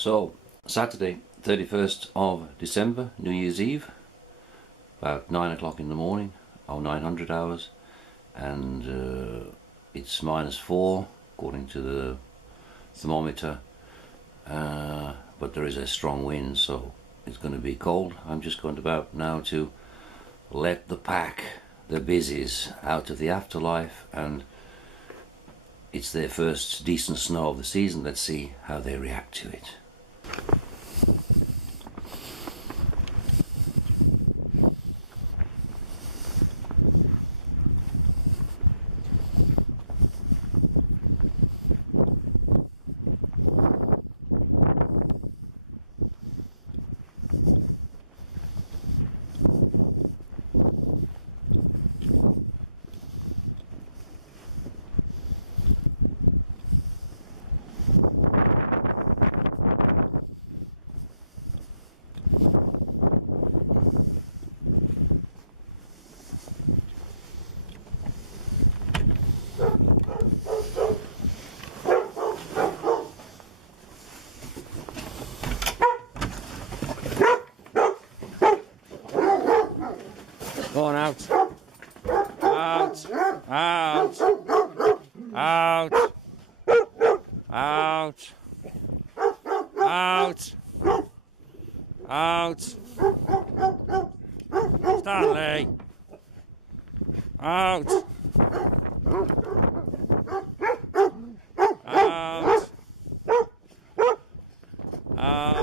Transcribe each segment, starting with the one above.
So, Saturday, 31st of December, New Year's Eve, about 9 o'clock in the morning, or 900 hours, and it's -4 according to the thermometer, but there is a strong wind, so it's going to be cold. I'm just going about now to let the pack, the busies, out of the afterlife, and it's their first decent snow of the season. Let's see how they react to it. Going out. Out. Out. Out. Out. Out. Out. Stanley. Out. Out. Out.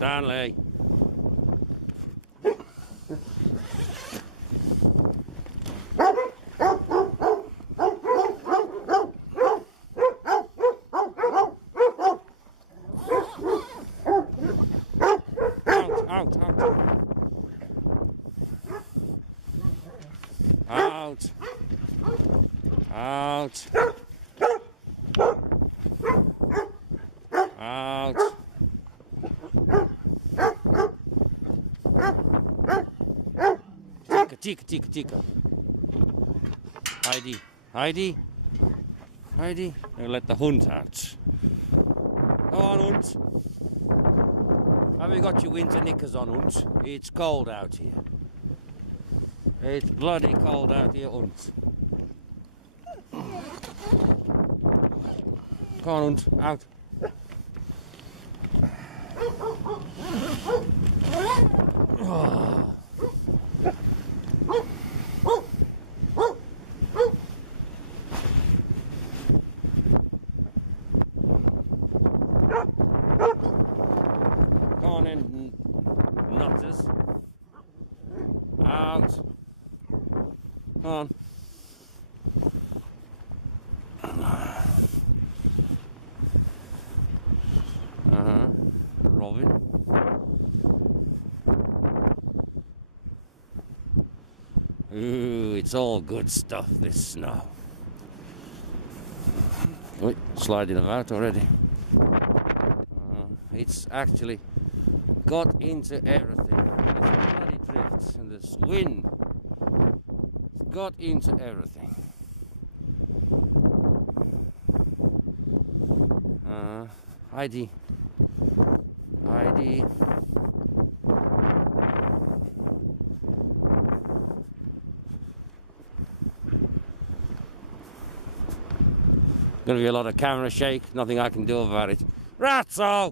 Stanley. Out. Out. Out. Tick, tick, tick. Heidi. Heidi. Heidi. Let the hunt out. Go on, hunt. Have you got your winter knickers on, hunt? It's cold out here. It's bloody cold out here, hunt. Go on, hunt. Out. On. Robin. Ooh, it's all good stuff, this snow. Oh, sliding about already. It's actually got into everything. There's drifts and there's wind. Got into everything. Heidi. Heidi. Gonna be a lot of camera shake, nothing I can do about it. Ratso!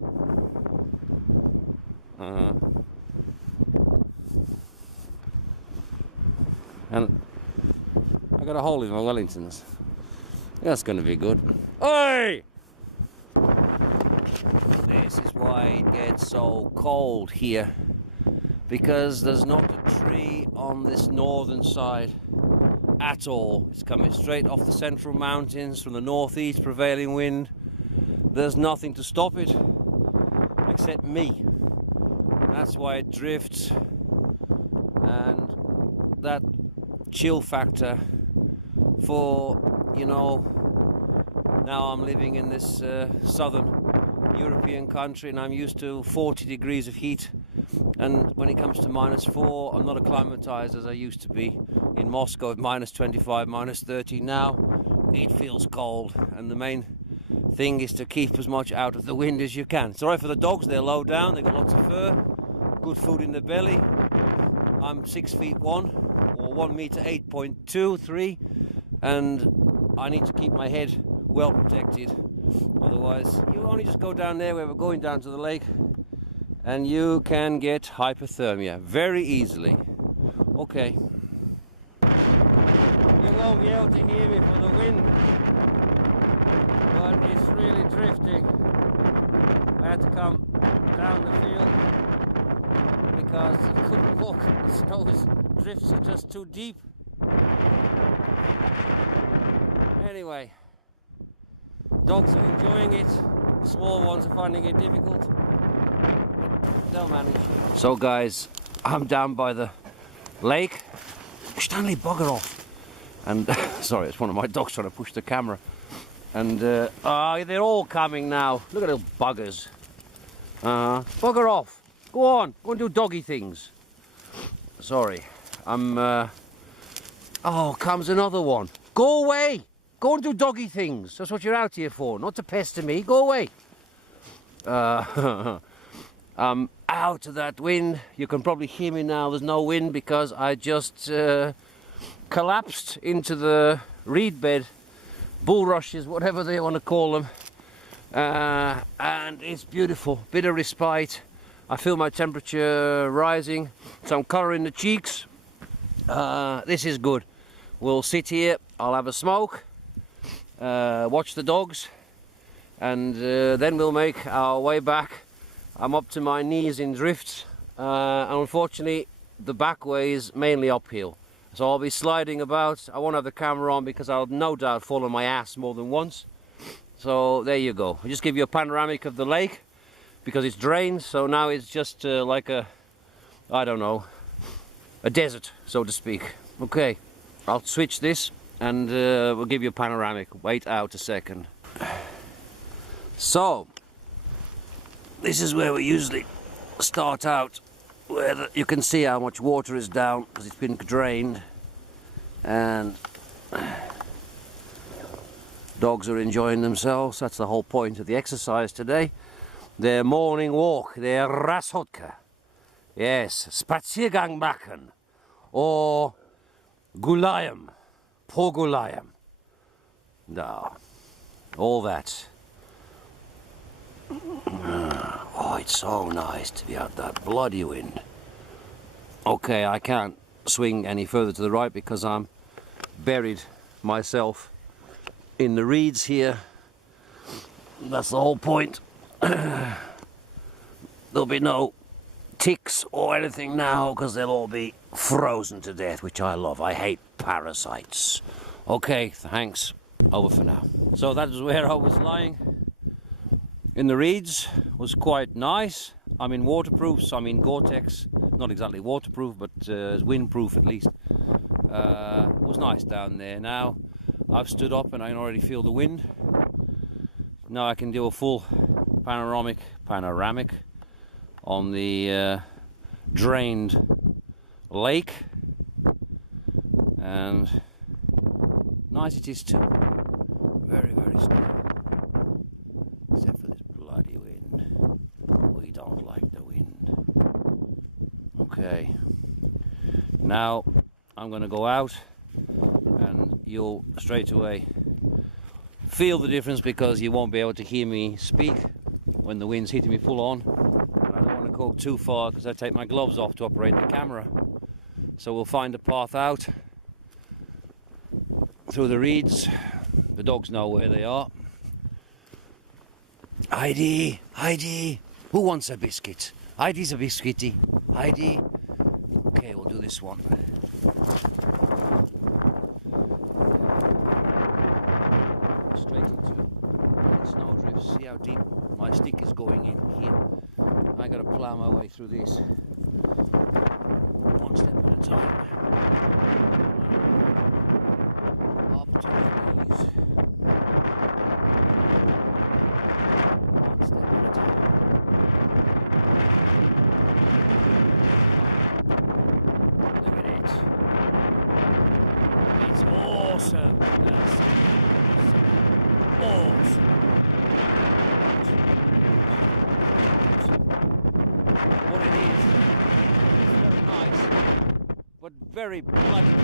And I got a hole in my Wellingtons. That's going to be good. Oi! This is why it gets so cold here, because there's not a tree on this northern side at all. It's coming straight off the central mountains from the northeast prevailing wind. There's nothing to stop it except me. That's why it drifts, and that chill factor for, you know, Now I'm living in this southern European country and I'm used to 40 degrees of heat, and when it comes to -4 I'm not acclimatized as I used to be. In Moscow at -25, -30 now it feels cold, and the main thing is to keep as much out of the wind as you can. Sorry for the dogs, they're low down, they've got lots of fur, good food in their belly. I'm 6'1", or 1 meter 8.2, 3, and I need to keep my head well protected. Otherwise, you only just go down there where we're going down to the lake, and you can get hypothermia very easily. Okay. You won't be able to hear me for the wind, but it's really drifting. I had to come down the field because I couldn't walk. The drifts are just too deep. Anyway, dogs are enjoying it. Small ones are finding it difficult. Don't manage. So guys, I'm down by the lake. Stanley, bugger off. And sorry, it's one of my dogs trying to push the camera. And they're all coming now. Look at little buggers. Bugger off. Go on, go and do doggy things. Sorry, oh, comes another one. Go away. Go and do doggy things. That's what you're out here for, not to pester me. Go away. I'm out of that wind. You can probably hear me now. There's no wind because I just collapsed into the reed bed, bulrushes, whatever they want to call them, and it's beautiful. Bit of respite. I feel my temperature rising, some colour in the cheeks. This is good. We'll sit here, I'll have a smoke, watch the dogs, and then we'll make our way back. I'm up to my knees in drifts, and unfortunately the back way is mainly uphill. So I'll be sliding about. I won't have the camera on because I'll no doubt fall on my ass more than once. So there you go. I'll just give you a panoramic of the lake because it's drained, so now it's just like a, I don't know, a desert, so to speak. Okay, I'll switch this and we'll give you a panoramic. Wait out a second. So, this is where we usually start out, where you can see how much water is down because it's been drained, and dogs are enjoying themselves. That's the whole point of the exercise today. Their morning walk, their rashotka. Yes, Spaziergang machen, or gulayam, pogulayam. No, all that. Oh, it's so nice to be out that bloody wind. Okay, I can't swing any further to the right because I'm buried myself in the reeds here. That's the whole point. There'll be no ticks or anything now because they'll all be frozen to death, which I love. I hate parasites. Okay, thanks. Over for now. So that is where I was lying in the reeds. Was quite nice. I'm in waterproof, so I'm in Gore-Tex. Not exactly waterproof, but windproof at least. It was nice down there. Now I've stood up and I can already feel the wind. Now I can do a full panoramic on the drained lake, and nice it is too. Very, very still. Except for this bloody wind. We don't like the wind. Okay. Now I'm going to go out and you'll straight away feel the difference because you won't be able to hear me speak when the wind's hitting me full on. I don't want to go too far because I take my gloves off to operate the camera. So we'll find a path out through the reeds. The dogs know where they are. Heidi, Heidi, who wants a biscuit? Heidi's a biscuity. Heidi. Okay, we'll do this one. See how deep my stick is going in here. I gotta plow my way through these. One step at a time. Up to the knees. very